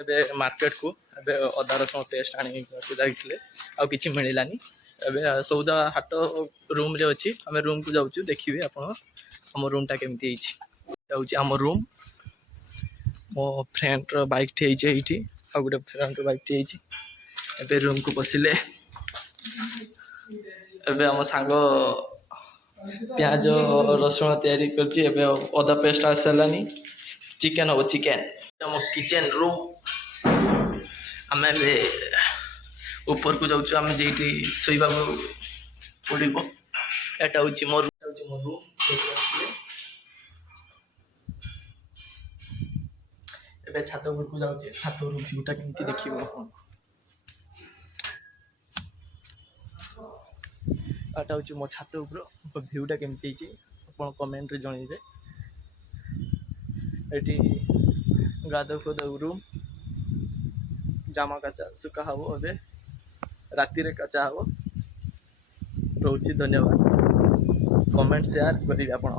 ଏବେ ମାର୍କେଟକୁ ଏବେ ଅଦା ରସୁଣ ପେଷ୍ଟ ଆଣିବାକୁ ଯାଇଥିଲେ ଆଉ କିଛି ମିଳିଲାନି। ଏବେ ସଉଦା ହାଟ ରୁମ୍ରେ ଅଛି, ଆମେ ରୁମ୍କୁ ଯାଉଛୁ। ଦେଖିବେ ଆପଣ ଆମ ରୁମ୍ଟା କେମିତି ହେଇଛି। ହେଉଛି ଆମ ରୁମ୍। ମୋ ଫ୍ରେଣ୍ଡର ବାଇକ୍ଟି ହେଇଛି ଏଇଠି, ଆଉ ଗୋଟେ ଫ୍ରେଣ୍ଡର ବାଇକ୍ଟି ହେଇଛି। ଏବେ ରୁମ୍କୁ ପଶିଲେ ଏବେ ଆମ ସାଙ୍ଗ ପିଆଜ ରସୁଣ ତିଆରି କରୁଛି। ଏବେ ଅଦା ପେଷ୍ଟ ଆସିସାରିଲାନି। ଚିକେନ୍ ହବ, ଚିକେନ୍। ଆମ କିଚେନ୍ ରୁମ୍। ଆମେ ଏବେ ଉପରକୁ ଯାଉଛୁ, ଆମେ ଯେଇଠି ଶୋଇବାକୁ ପଡ଼ିବ। ଏଟା ହେଉଛି ମୋ ରୁମ୍। ଏବେ ଛାତ ଉପରକୁ ଯାଉଛି, ଛାତ ଉପର ଭିଉଟା କେମିତି ଦେଖିବ ଆପଣ। ଏଟା ହେଉଛି ମୋ ଛାତ ଉପର ଭିଉଟା କେମିତି ହେଇଛି ଆପଣ କମେଣ୍ଟରେ ଜଣେଇବେ। ଏଠି ଗାଧଉ ଫାଧଉ ରୁମ୍, ଜାମା କାଚା ଶୁକା ହବ, ଏବେ ରାତିରେ କାଚା ହବ। ରହୁଛି, ଧନ୍ୟବାଦ। କମେଣ୍ଟ ସେୟାର କରିବେ ଆପଣ।